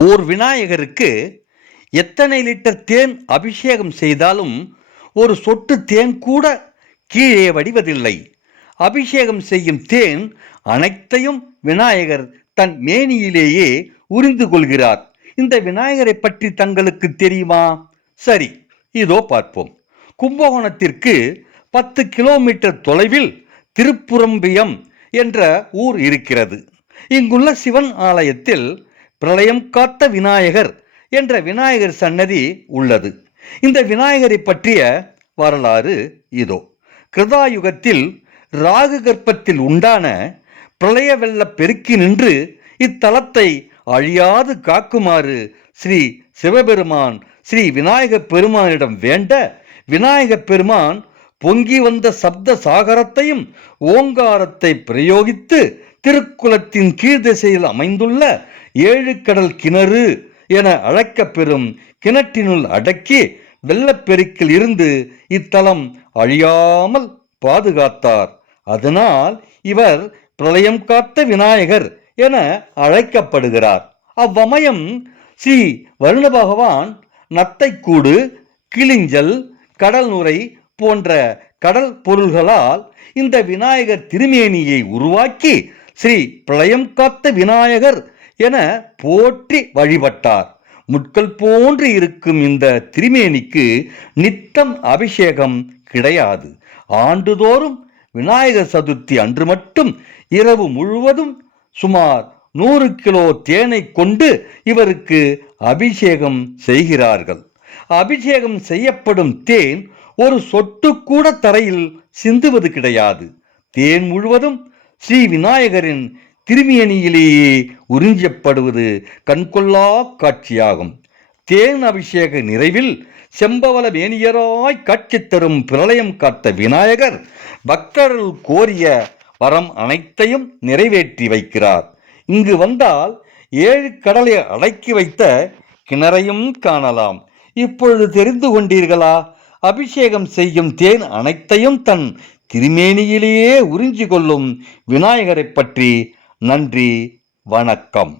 ஓர் விநாயகருக்கு எத்தனை லிட்டர் தேன் அபிஷேகம் செய்தாலும் ஒரு சொட்டு தேன் கூட கீழே வடிவதில்லை. அபிஷேகம் செய்யும் தேன் அனைத்தையும் விநாயகர் தன் மேனியிலேயே உறிந்து கொள்கிறார். இந்த விநாயகரை பற்றி தங்களுக்கு தெரியுமா? சரி, இதோ பார்ப்போம். கும்பகோணத்திற்கு 10 கிலோமீட்டர் தொலைவில் திருப்புறம்பியம் என்ற ஊர் இருக்கிறது. இங்குள்ள சிவன் ஆலயத்தில் பிரளயம் காத்த விநாயகர் என்ற விநாயகர் சன்னதி உள்ளது. இந்த விநாயகரை பற்றிய வரலாறு இதோ. கிருதாயுகத்தில் ராகு கர்ப்பத்தில் உண்டான பிரளய வெள்ள பெருக்கி நின்று இத்தலத்தை அழியாது காக்குமாறு ஸ்ரீ சிவபெருமான் ஸ்ரீ விநாயக பெருமானிடம் வேண்ட, விநாயக பெருமான் பொங்கி வந்த சப்த சாகரத்தையும் ஓங்காரத்தை பிரயோகித்து திருக்குளத்தின் கீழ்திசையில் அமைந்துள்ள 7 கடல் கிணறு என அழைக்கப்பெறும் கிணற்றினுள் அடக்கி வெள்ளப்பெருக்கில் இருந்து இத்தலம் அழியாமல் பாதுகாத்தார். அதனால் இவர் பிரளயம் காத்த விநாயகர் என அழைக்கப்படுகிறார். அவ்வமயம் ஸ்ரீ வருண பகவான் நத்தைக்கூடு, கிளிஞ்சல், கடல் நுரை போன்ற கடல் பொருள்களால் இந்த விநாயகர் திருமேனியை உருவாக்கி ஸ்ரீ பிரளயம் காத்த விநாயகர் என போற்றி வழிபட்டார். முட்கள் போன்று இருக்கும் இந்த திருமேனிக்கு நித்தம் அபிஷேகம் கிடையாது. ஆண்டுதோறும் விநாயகர் சதுர்த்தி அன்று மட்டும் இரவு முழுவதும் சுமார் 100 கிலோ தேனை கொண்டு இவருக்கு அபிஷேகம் செய்கிறார்கள். அபிஷேகம் செய்யப்படும் தேன் ஒரு சொட்டு கூட தரையில் சிந்துவது கிடையாது. தேன் முழுவதும் ஸ்ரீ விநாயகரின் திருமேனியிலேயே உறிஞ்சப்படுவது கண்கொள்ளா காட்சியாகும். தேன் அபிஷேக நிறைவில் செம்பவள மேனியராய் காட்சி தரும் பிரளயம் காத்த விநாயகர் பக்தர்கள் கோரிய வரம் அனைத்தையும் நிறைவேற்றி வைக்கிறார். இங்கு வந்தால் 7 கடலை அடக்கி வைத்த கிணறையும் காணலாம். இப்பொழுது தெரிந்து கொண்டீர்களா? அபிஷேகம் செய்யும் தேன் அனைத்தையும் தன் திருமேனியிலேயே உறிஞ்சி கொள்ளும் விநாயகரை பற்றி. நன்றி, வணக்கம்.